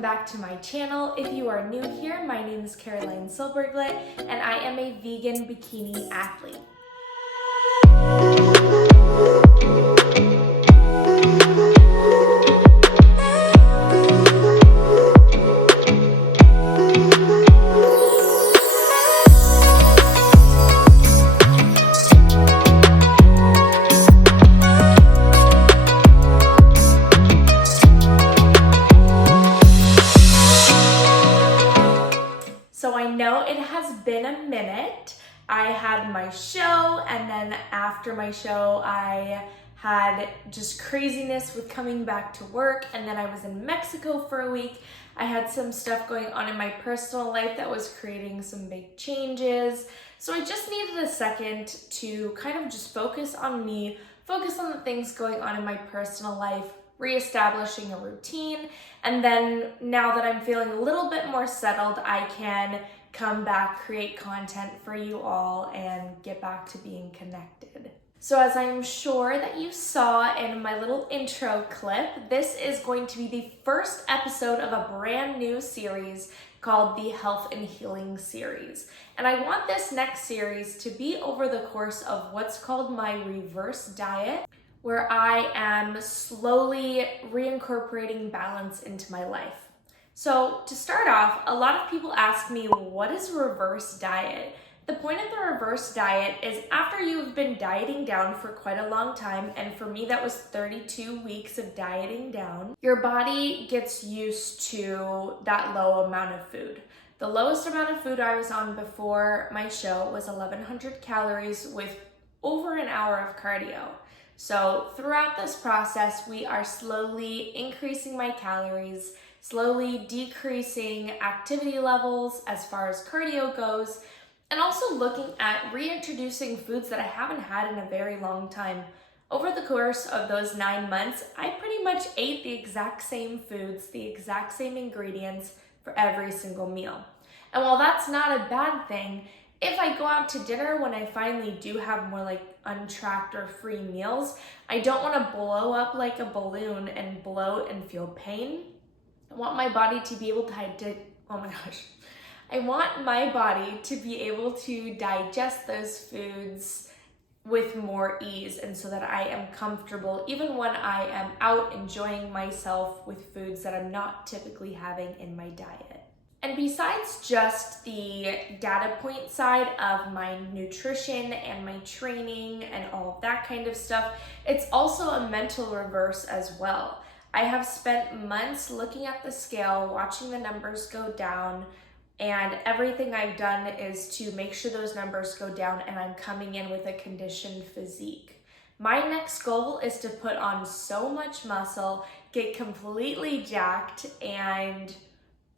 welcome back to my channel. If you are new here, my name is Caroline Silberglit and I am a vegan bikini athlete. So I know it has been a minute. I had my show, and then after my show, I had just craziness with coming back to work, and then I was in Mexico for a week. I had some stuff going on in my personal life that was creating some big changes. So I just needed a second to kind of just focus on me, focus on the things going on in my personal life, reestablishing a routine, and then now that I'm feeling a little bit more settled, I can come back, create content for you all, and get back to being connected. So as I'm sure that you saw in my little intro clip, this is going to be the first episode of a brand new series called the Health and Healing series. And I want this next series to be over the course of what's called my reverse diet, where I am slowly reincorporating balance into my life. So to start off, a lot of people ask me, what is reverse diet? The point of the reverse diet is after you've been dieting down for quite a long time, and for me that was 32 weeks of dieting down, your body gets used to that low amount of food. The lowest amount of food I was on before my show was 1,100 calories with over an hour of cardio. So throughout this process, we are slowly increasing my calories, slowly decreasing activity levels as far as cardio goes, and also looking at reintroducing foods that I haven't had in a very long time. Over the course of those 9 months, I pretty much ate the exact same foods, the exact same ingredients for every single meal. And while that's not a bad thing, if I go out to dinner when I finally do have more like untracked or free meals, I don't want to blow up like a balloon and bloat and feel pain. I want my body to be able to I want my body to be able to digest those foods with more ease, and so that I am comfortable even when I am out enjoying myself with foods that I'm not typically having in my diet. And besides just the data point side of my nutrition and my training and all of that kind of stuff, it's also a mental reverse as well. I have spent months looking at the scale, watching the numbers go down, and everything I've done is to make sure those numbers go down and I'm coming in with a conditioned physique. My next goal is to put on so much muscle, get completely jacked, and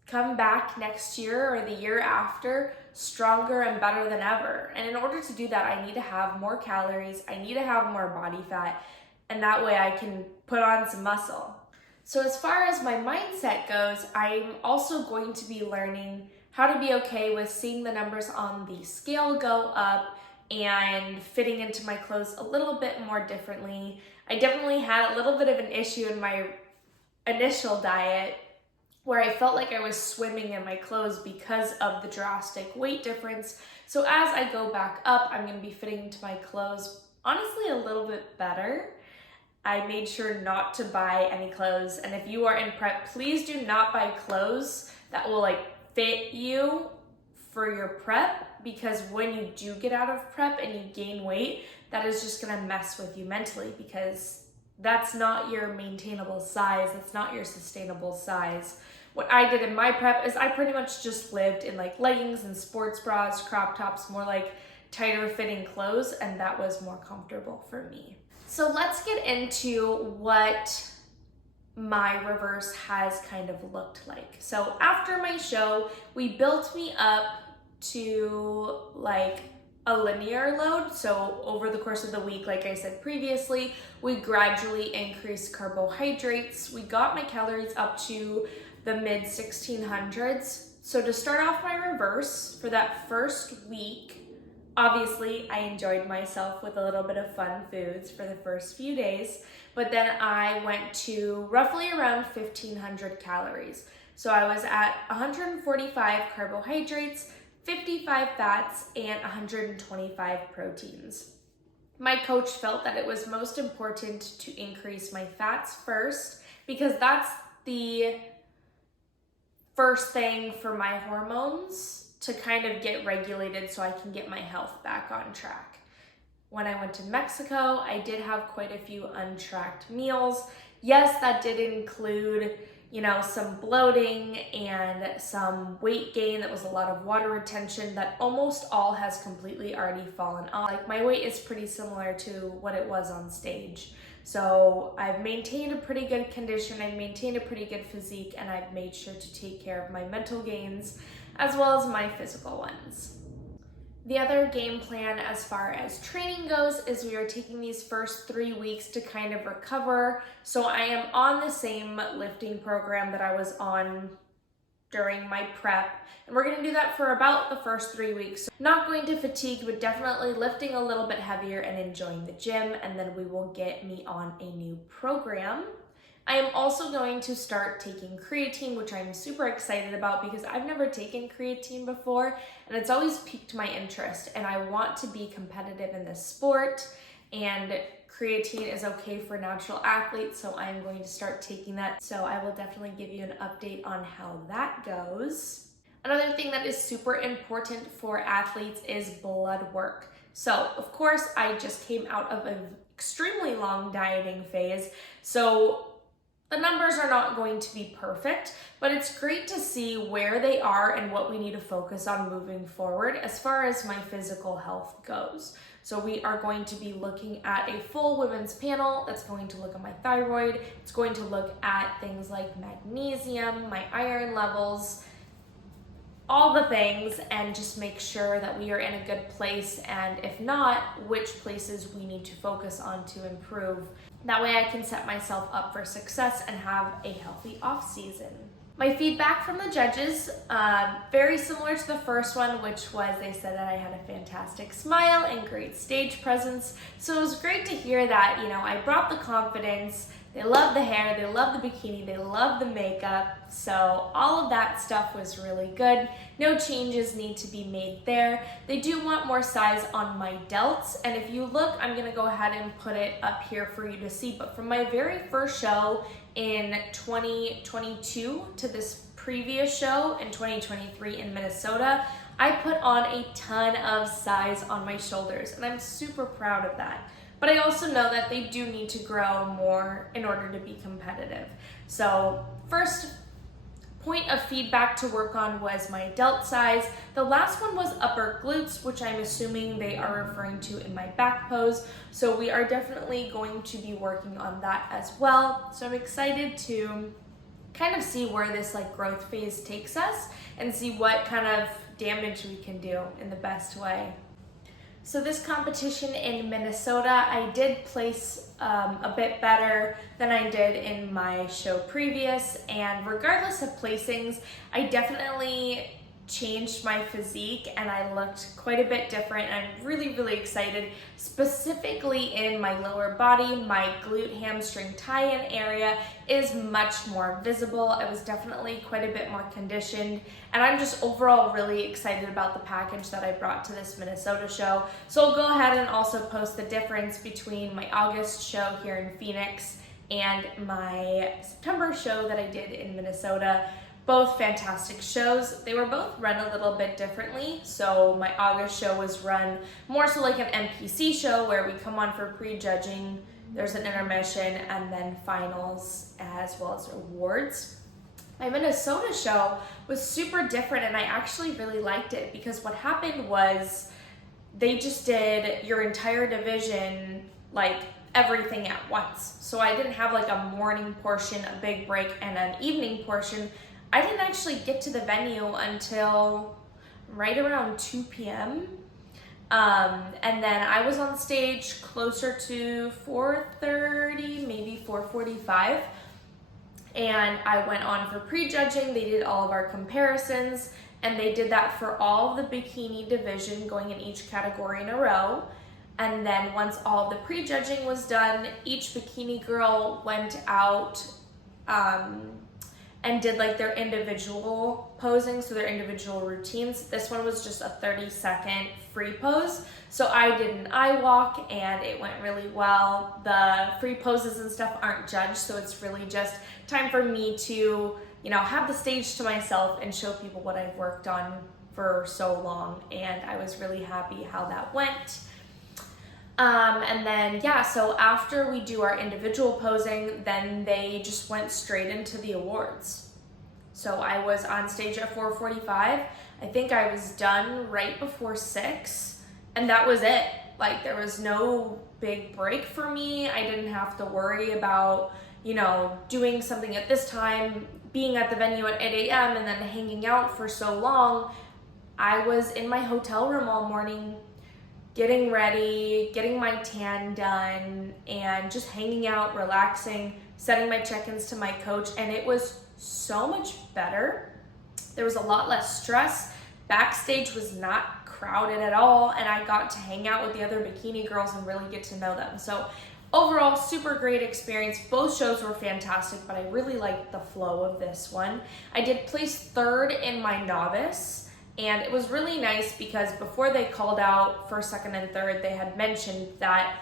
come back next year or the year after stronger and better than ever. And in order to do that, I need to have more calories, I need to have more body fat, and that way I can put on some muscle. So as far as my mindset goes, I'm also going to be learning how to be okay with seeing the numbers on the scale go up and fitting into my clothes a little bit more differently. I definitely had a little bit of an issue in my initial diet where I felt like I was swimming in my clothes because of the drastic weight difference. So as I go back up, I'm gonna be fitting into my clothes honestly a little bit better. I made sure not to buy any clothes, and if you are in prep, please do not buy clothes that will fit you for your prep, because when you do get out of prep and you gain weight, that is just gonna mess with you mentally, because that's not your maintainable size, that's not your sustainable size. What I did in my prep is I pretty much just lived in leggings and sports bras, crop tops, more tighter fitting clothes, and that was more comfortable for me. So let's get into what my reverse has kind of looked like. So after my show, we built me up to a linear load. So over the course of the week, like I said previously, we gradually increased carbohydrates. We got my calories up to the mid 1600s. So to start off my reverse, for that first week, obviously I enjoyed myself with a little bit of fun foods for the first few days, but then I went to roughly around 1,500 calories. So I was at 145 carbohydrates, 55 fats, and 125 proteins. My coach felt that it was most important to increase my fats first because that's the first thing for my hormones to kind of get regulated so I can get my health back on track. When I went to Mexico, I did have quite a few untracked meals. Yes, that did include, some bloating and some weight gain. That was a lot of water retention that almost all has completely already fallen off. Like, my weight is pretty similar to what it was on stage. So I've maintained a pretty good condition, I've maintained a pretty good physique, and I've made sure to take care of my mental gains as well as my physical ones. The other game plan as far as training goes is we are taking these first 3 weeks to kind of recover. So I am on the same lifting program that I was on during my prep, and we're going to do that for about the first 3 weeks. Not going to fatigue, but definitely lifting a little bit heavier and enjoying the gym, and then we will get me on a new program. I am also going to start taking creatine, which I'm super excited about because I've never taken creatine before, and it's always piqued my interest, and I want to be competitive in this sport, and creatine is okay for natural athletes, so I'm going to start taking that. So I will definitely give you an update on how that goes. Another thing that is super important for athletes is blood work. So of course, I just came out of an extremely long dieting phase, so the numbers are not going to be perfect, but it's great to see where they are and what we need to focus on moving forward as far as my physical health goes. So we are going to be looking at a full women's panel that's going to look at my thyroid. It's going to look at things like magnesium, my iron levels, all the things, and just make sure that we are in a good place, and if not, which places we need to focus on to improve. That way I can set myself up for success and have a healthy off season. My feedback from the judges, very similar to the first one, which was they said that I had a fantastic smile and great stage presence. So it was great to hear that, I brought the confidence. They love the hair, they love the bikini, they love the makeup. So all of that stuff was really good. No changes need to be made there. They do want more size on my delts. And if you look, I'm gonna go ahead and put it up here for you to see. But from my very first show in 2022 to this previous show in 2023 in Minnesota, I put on a ton of size on my shoulders, and I'm super proud of that. But I also know that they do need to grow more in order to be competitive. So first point of feedback to work on was my delt size. The last one was upper glutes, which I'm assuming they are referring to in my back pose. So we are definitely going to be working on that as well. So I'm excited to kind of see where this growth phase takes us and see what kind of damage we can do in the best way. So this competition in Minnesota, I did place a bit better than I did in my show previous, and regardless of placings, I definitely changed my physique and I looked quite a bit different, and I'm really, really excited. Specifically in my lower body, my glute hamstring tie-in area is much more visible. I was definitely quite a bit more conditioned, and I'm just overall really excited about the package that I brought to this Minnesota show. So I'll go ahead and also post the difference between my August show here in Phoenix and my September show that I did in Minnesota. Both fantastic shows. They were both run a little bit differently. So my August show was run more so like an NPC show where we come on for pre-judging, there's an intermission, and then finals as well as awards. My Minnesota show was super different, and I actually really liked it because what happened was they just did your entire division, everything at once. So I didn't have a morning portion, a big break, and an evening portion. I didn't actually get to the venue until right around 2 p.m. And then I was on stage closer to 4:30, maybe 4:45. And I went on for pre-judging. They did all of our comparisons, and they did that for all the bikini division going in each category in a row. And then once all the pre-judging was done, each bikini girl went out and did like their individual posing, so their individual routines. This one was just a 30-second free pose. So I did an eye walk and it went really well. The free poses and stuff aren't judged, so it's really just time for me to, you know, have the stage to myself and show people what I've worked on for so long. And I was really happy how that went. And then, yeah, so after we do our individual posing, then they just went straight into the awards. So I was on stage at 4:45. I think I was done right before 6, and that was it. Like, there was no big break for me. I didn't have to worry about, you know, doing something at this time, being at the venue at 8 a.m. and then hanging out for so long. I was in my hotel room all morning, getting ready, getting my tan done, and just hanging out, relaxing, setting my check-ins to my coach, and it was so much better. There was a lot less stress. Backstage was not crowded at all, and I got to hang out with the other bikini girls and really get to know them. So overall, super great experience. Both shows were fantastic, but I really liked the flow of this one. I did place 3rd in my novice, and it was really nice because before they called out first, second, and third, they had mentioned that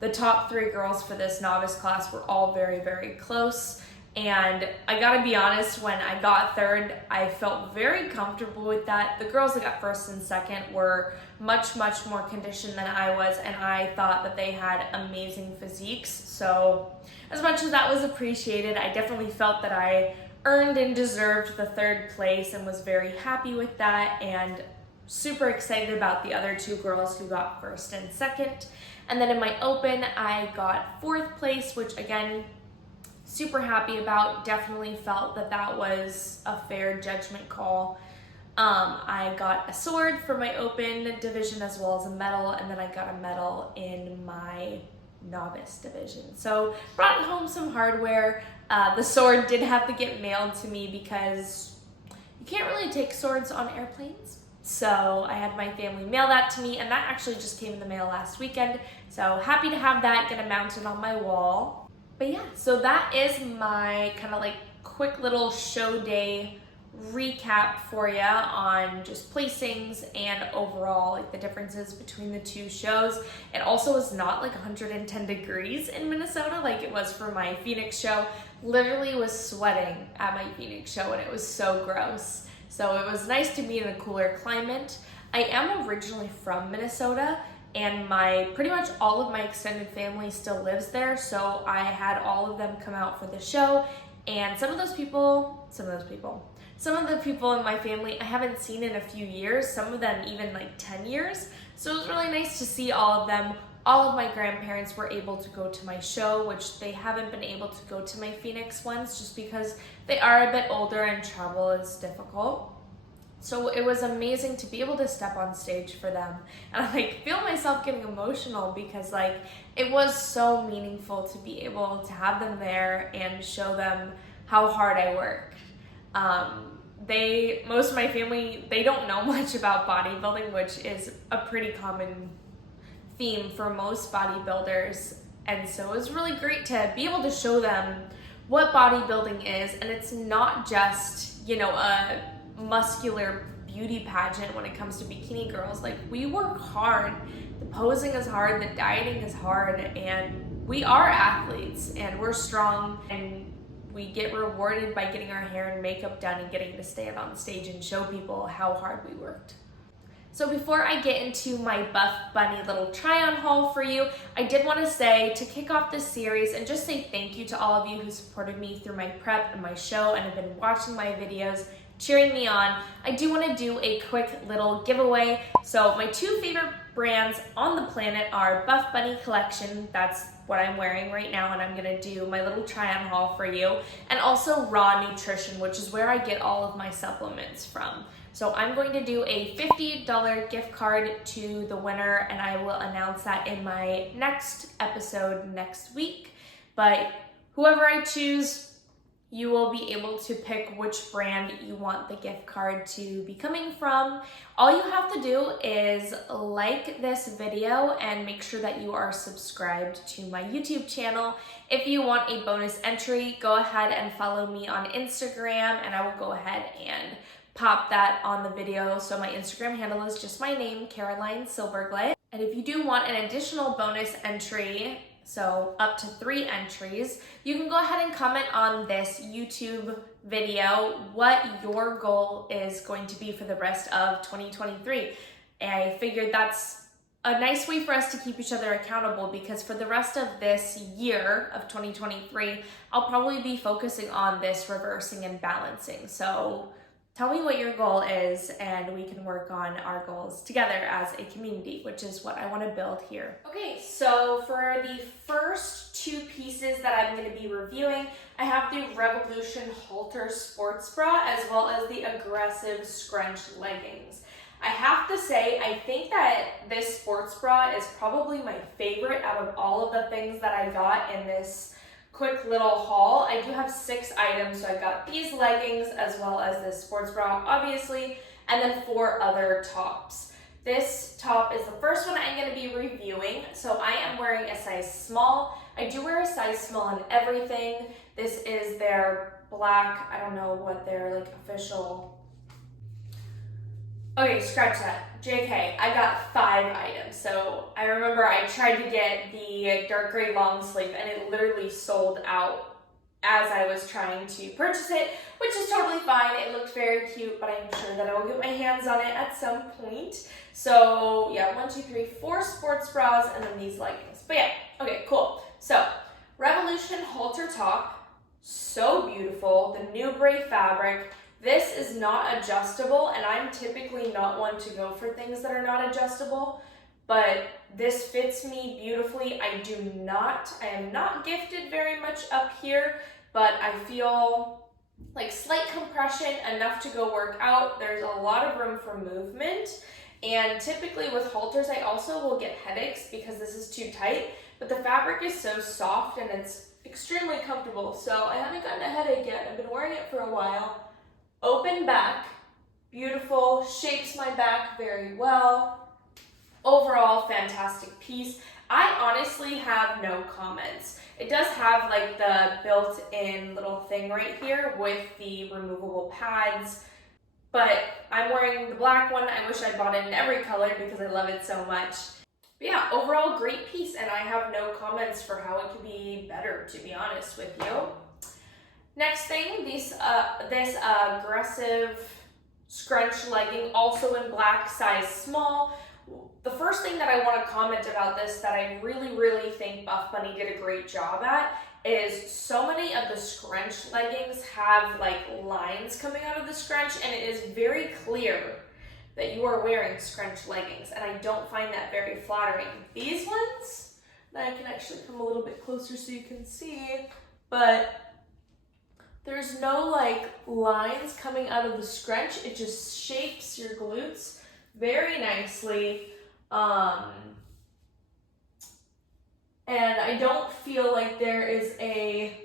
the top 3 girls for this novice class were all very, very close. And I gotta be honest, when I got 3rd, I felt very comfortable with that. The girls that got 1st and 2nd were much, much more conditioned than I was, and I thought that they had amazing physiques. So as much as that was appreciated, I definitely felt that I earned and deserved the 3rd place and was very happy with that, and super excited about the other 2 girls who got 1st and 2nd. And then in my open, I got 4th place, which again, super happy about. Definitely felt that that was a fair judgment call. I got a sword for my open division as well as a medal, and then I got a medal in my novice division. So brought home some hardware. The sword did have to get mailed to me because you can't really take swords on airplanes. So I had my family mail that to me, and that actually just came in the mail last weekend. So happy to have that, get it mounted on my wall. But yeah, so that is my kind of like quick little show day recap for you on just placings and overall like the differences between the 2 shows. It also was not like 110 degrees in Minnesota like it was for my Phoenix show. Literally was sweating at my Phoenix show and it was so gross. So it was nice to be in a cooler climate. I am originally from Minnesota, and pretty much all of my extended family still lives there, so I had all of them come out for the show, and some of the people in my family I haven't seen in a few years, some of them even like 10 years, so it was really nice to see all of them. All of my grandparents were able to go to my show, which they haven't been able to go to my Phoenix ones just because they are a bit older and travel is difficult. So it was amazing to be able to step on stage for them. And I like feel myself getting emotional because like it was so meaningful to be able to have them there and show them how hard I work. Most of my family, they don't know much about bodybuilding, which is a pretty common theme for most bodybuilders. And so it was really great to be able to show them what bodybuilding is. And it's not just, you know, a muscular beauty pageant when it comes to bikini girls. Like, we work hard. The posing is hard, the dieting is hard, and we are athletes and we're strong, and we get rewarded by getting our hair and makeup done and getting to stand on stage and show people how hard we worked. So before I get into my Buffbunny little try-on haul for you, I did want to say, to kick off this series and just say thank you to all of you who supported me through my prep and my show and have been watching my videos, cheering me on. I do want to do a quick little giveaway. So my 2 favorite brands on the planet are Buffbunny Collection, that's what I'm wearing right now, and I'm gonna do my little try-on haul for you, and also Raw Nutrition, which is where I get all of my supplements from. So I'm going to do a $50 gift card to the winner, and I will announce that in my next episode next week. But whoever I choose, you will be able to pick which brand you want the gift card to be coming from. All you have to do is like this video and make sure that you are subscribed to my YouTube channel. If you want a bonus entry, go ahead and follow me on Instagram, and I will go ahead and pop that on the video. So my Instagram handle is just my name, Caroline Silberglit. And if you do want an additional bonus entry, so up to 3 entries, you can go ahead and comment on this YouTube video what your goal is going to be for the rest of 2023. And I figured that's a nice way for us to keep each other accountable, because for the rest of this year of 2023, I'll probably be focusing on this reversing and balancing. So tell me what your goal is, and we can work on our goals together as a community, which is what I want to build here. Okay, so for the first 2 pieces that I'm going to be reviewing, I have the Revolution Halter Sports Bra as well as the Aggressive Scrunch Leggings. I have to say, I think that this sports bra is probably my favorite out of all of the things that I got in this quick little haul. I do have 6 items, so I got these leggings as well as this sports bra, obviously, and then 4 other tops. This top is the first one I'm going to be reviewing. So I am wearing a size small. I do wear a size small in everything. This is their black, I don't know what their like official. Okay, scratch that. JK, I got 5 items. So I remember I tried to get the dark gray long sleeve and it literally sold out as I was trying to purchase it, which is totally fine. It looked very cute, but I'm sure that I will get my hands on it at some point. So yeah, 1, 2, 3, 4 sports bras and then these leggings. But yeah, okay, cool. So Revolution Halter Top, so beautiful. The new gray fabric. This is not adjustable, and I'm typically not one to go for things that are not adjustable, but this fits me beautifully. I am not gifted very much up here, but I feel like slight compression, enough to go work out. There's a lot of room for movement, and typically with halters, I also will get headaches because this is too tight, but the fabric is so soft and it's extremely comfortable, so I haven't gotten a headache yet. I've been wearing it for a while. Open back, beautiful, shapes my back very well. Overall, fantastic piece. I honestly have no comments. It does have like the built-in little thing right here with the removable pads, but I'm wearing the black one. I wish I bought it in every color because I love it so much. But yeah, overall great piece, and I have no comments for how it could be better, to be honest with you. Next thing, this Aggressive Scrunch Legging, also in black, size small. The first thing that I want to comment about this that I really think Buffbunny did a great job at is so many of the scrunch leggings have like lines coming out of the scrunch, and it is very clear that you are wearing scrunch leggings, and I don't find that very flattering. These ones, I can actually come a little bit closer so you can see, but there's no like lines coming out of the scrunch. It just shapes your glutes very nicely. And I don't feel like there is a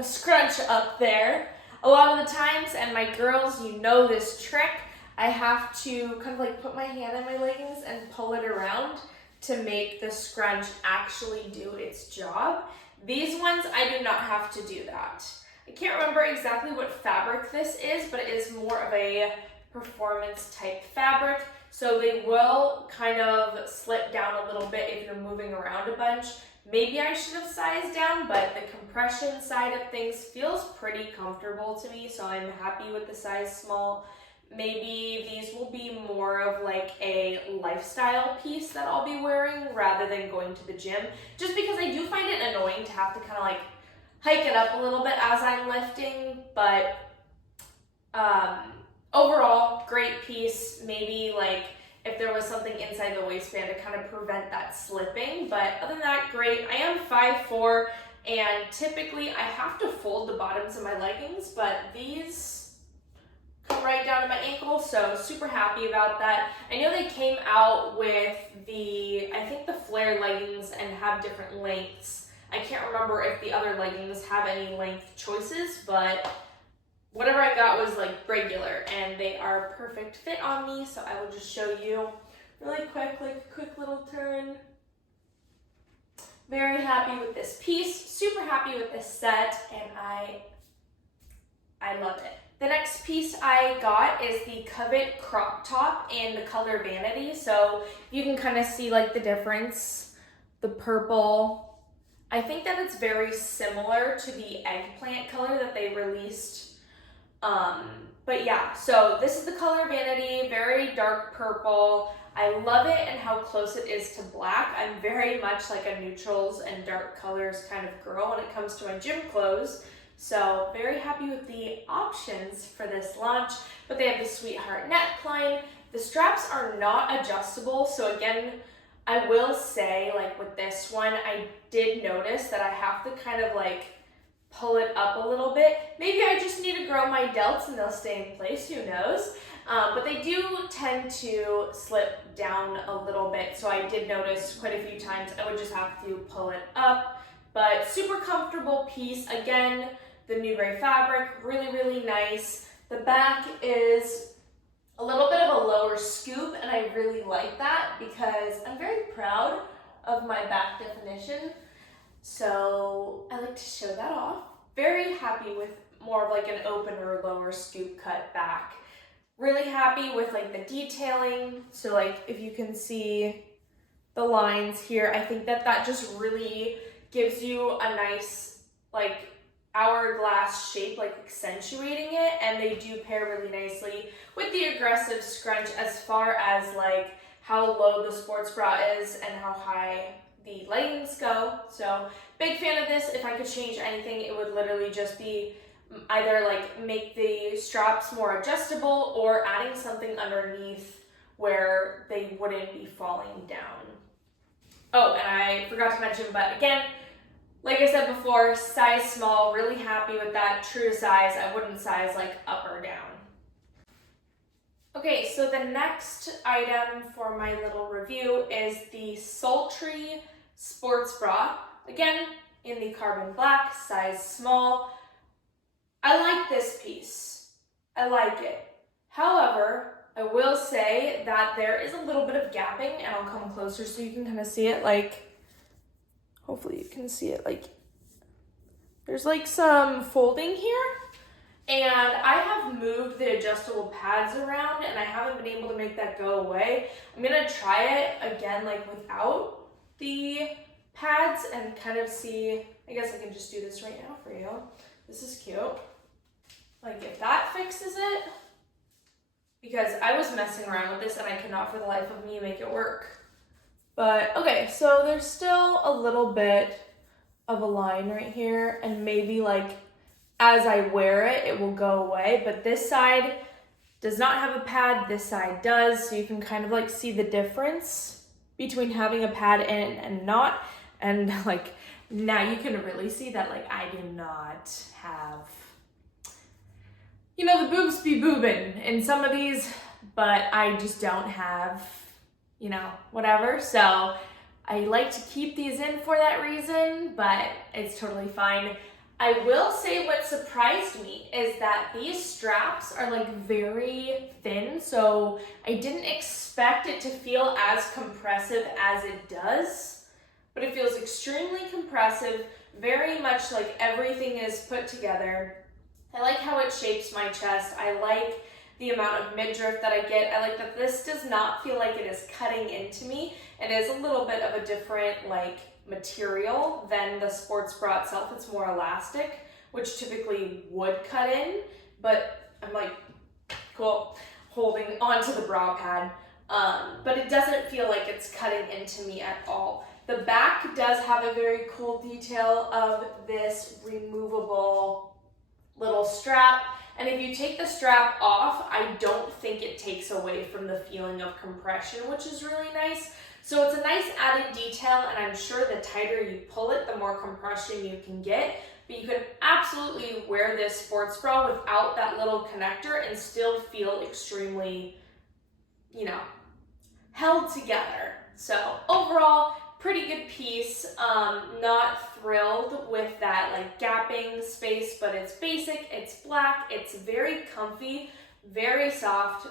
scrunch up there. A lot of the times, and my girls, you know this trick, I have to kind of like put my hand in my leggings and pull it around to make the scrunch actually do its job. These ones, I do not have to do that. I can't remember exactly what fabric this is, but it is more of a performance type fabric. So they will kind of slip down a little bit if you're moving around a bunch. Maybe I should have sized down, but the compression side of things feels pretty comfortable to me, so I'm happy with the size small. Maybe these will be more of like a lifestyle piece that I'll be wearing rather than going to the gym, just because I do find it annoying to have to kind of like hike it up a little bit as I'm lifting. But overall, great piece. Maybe like if there was something inside the waistband to kind of prevent that slipping, but other than that, great. I am 5'4", and typically I have to fold the bottoms of my leggings, but these come right down to my ankle, so super happy about that. I know they came out with I think the flare leggings and have different lengths. I can't remember if the other leggings have any length choices, but whatever I got was like regular, and they are perfect fit on me. So I will just show you really quick, like a quick little turn. Very happy with this piece, super happy with this set, and I love it. The next piece I got is the Covet crop top in the color Vanity. So you can kind of see like the difference, the purple. I think that it's very similar to the eggplant color that they released. But yeah, so this is the color Vanity, very dark purple. I love it and how close it is to black. I'm very much like a neutrals and dark colors kind of girl when it comes to my gym clothes. So very happy with the options for this launch, but they have the sweetheart neckline. The straps are not adjustable. So again, I will say like with this one, I did notice that I have to kind of like pull it up a little bit. Maybe I just need to grow my delts and they'll stay in place, who knows? But they do tend to slip down a little bit. So I did notice quite a few times I would just have to pull it up, but super comfortable piece. Again, the new gray fabric, really, really nice. The back is a little bit of a lower scoop, and I really like that because I'm very proud of my back definition. So I like to show that off. Very happy with more of like an open or lower scoop cut back. Really happy with like the detailing. So like if you can see the lines here, I think that that just really gives you a nice like hourglass shape, like accentuating it, and they do pair really nicely with the aggressive scrunch as far as like how low the sports bra is and how high the leggings go. So big fan of this. If I could change anything, it would literally just be either like make the straps more adjustable or adding something underneath where they wouldn't be falling down. Oh, and I forgot to mention, but again, like I said before, size small, really happy with that, true to size. I wouldn't size like up or down. Okay, so the next item for my little review is the Sultry sports bra. Again, in the carbon black, size small. I like this piece. I like it. However, I will say that there is a little bit of gapping, and I'll come closer so you can kind of see it. Like, hopefully you can see it. Like, there's like some folding here, and I have moved the adjustable pads around, and I haven't been able to make that go away. I'm gonna try it again, like without the pads, and kind of see. I guess I can just do this right now for you. This is cute. Like if that fixes it, because I was messing around with this and I could not for the life of me make it work. But okay, so there's still a little bit of a line right here, and maybe like as I wear it, it will go away. But this side does not have a pad, this side does. So you can kind of like see the difference between having a pad in and not. And like now you can really see that like I do not have, you know, the boobs be boobin' in some of these, but I just don't have, you know, whatever. So I like to keep these in for that reason, but it's totally fine. I will say what surprised me is that these straps are like very thin, so I didn't expect it to feel as compressive as it does, but it feels extremely compressive, very much like everything is put together. I like how it shapes my chest. I like the amount of midriff that I get. I like that this does not feel like it is cutting into me. It is a little bit of a different like material than the sports bra itself. It's more elastic, which typically would cut in, but I'm like, cool, holding onto the bra pad. But it doesn't feel like it's cutting into me at all. The back does have a very cool detail of this removable little strap. And if you take the strap off, I don't think it takes away from the feeling of compression, which is really nice. So it's a nice added detail, and I'm sure the tighter you pull it, the more compression you can get. But you can absolutely wear this sports bra without that little connector and still feel extremely, you know, held together. So overall, pretty good piece. Not thrilled with that like gapping space, but it's basic, it's black, it's very comfy, very soft,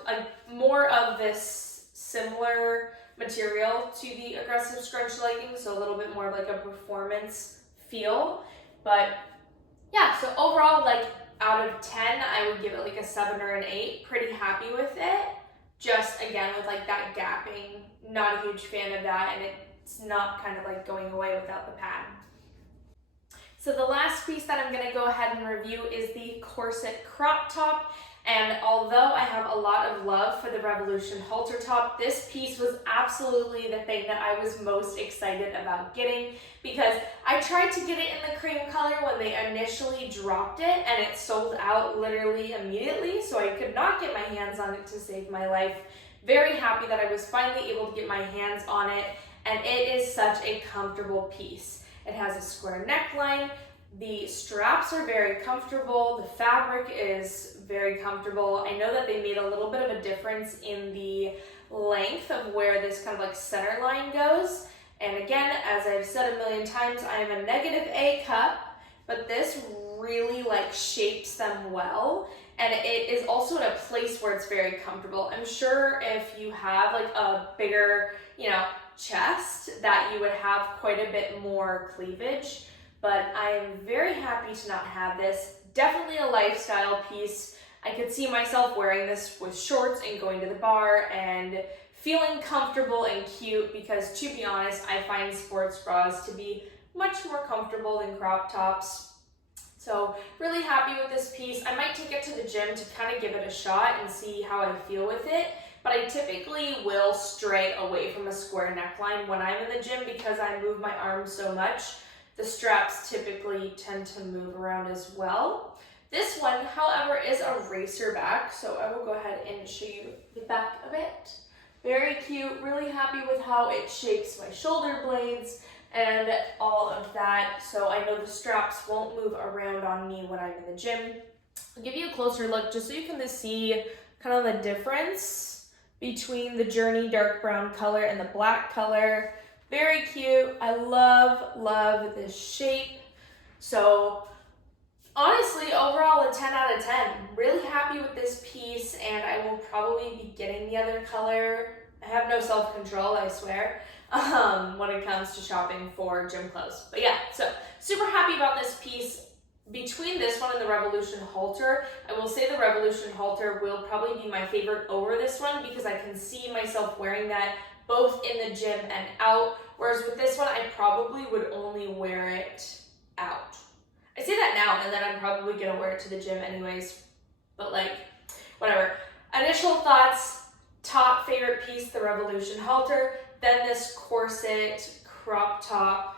more of this similar material to the aggressive scrunch leggings, so a little bit more of like a performance feel. But yeah, so overall, like out of 10, I would give it like a 7 or an 8. Pretty happy with it. Just again with like that gapping, not a huge fan of that, and it's not kind of like going away without the pad. So the last piece that I'm gonna go ahead and review is the corset crop top. And although I have a lot of love for the Revolution halter top, this piece was absolutely the thing that I was most excited about getting, because I tried to get it in the cream color when they initially dropped it, and it sold out literally immediately, so I could not get my hands on it to save my life. Very happy that I was finally able to get my hands on it, and it is such a comfortable piece. It has a square neckline. The straps are very comfortable. The fabric is very comfortable. I know that they made a little bit of a difference in the length of where this kind of like center line goes. And again, as I've said a million times, I am a negative A cup, but this really like shapes them well. And it is also in a place where it's very comfortable. I'm sure if you have like a bigger, chest, that you would have quite a bit more cleavage. But I am very happy to not have this. Definitely a lifestyle piece. I could see myself wearing this with shorts and going to the bar and feeling comfortable and cute, because to be honest, I find sports bras to be much more comfortable than crop tops. So really happy with this piece. I might take it to the gym to kind of give it a shot and see how I feel with it. But I typically will stray away from a square neckline when I'm in the gym because I move my arms so much. The straps typically tend to move around as well. This one, however, is a racer back, so I will go ahead and show you the back of it. Very cute, really happy with how it shapes my shoulder blades and all of that. So I know the straps won't move around on me when I'm in the gym. I'll give you a closer look just so you can see kind of the difference between the Journey dark brown color and the black color. Very cute. I love this shape. So honestly, overall a 10 out of 10. Really happy with this piece, and I will probably be getting the other color. I have no self-control, I swear, when it comes to shopping for gym clothes. But yeah, so super happy about this piece. Between this one and the Revolution halter, I will say the Revolution halter will probably be my favorite over this one because I can see myself wearing that both in the gym and out, whereas with this one, I probably would only wear it out. I say that now, and then I'm probably gonna wear it to the gym anyways, but like, whatever. Initial thoughts, top favorite piece, the Revolution halter, then this corset crop top,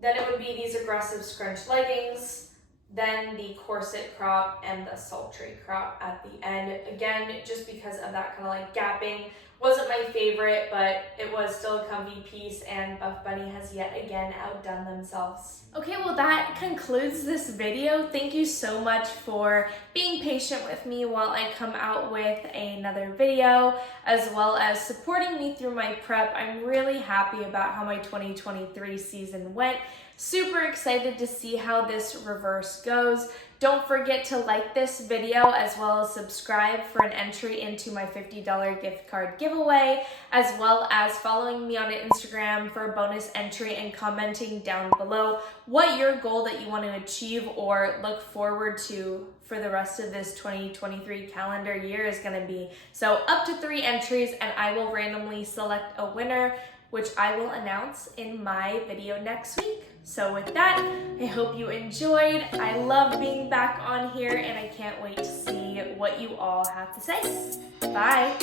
then it would be these aggressive scrunch leggings, then the corset crop and the sultry crop at the end. Again, just because of that kind of like gapping. Wasn't my favorite, but it was still a comfy piece, and Buffbunny has yet again outdone themselves. Okay, well that concludes this video. Thank you so much for being patient with me while I come out with another video, as well as supporting me through my prep. I'm really happy about how my 2023 season went. Super excited to see how this reverse goes. Don't forget to like this video as well as subscribe for an entry into my $50 gift card giveaway, as well as following me on Instagram for a bonus entry and commenting down below what your goal that you want to achieve or look forward to for the rest of this 2023 calendar year is going to be. So up to 3 entries, and I will randomly select a winner, which I will announce in my video next week. So with that, I hope you enjoyed. I love being back on here, and I can't wait to see what you all have to say. Bye.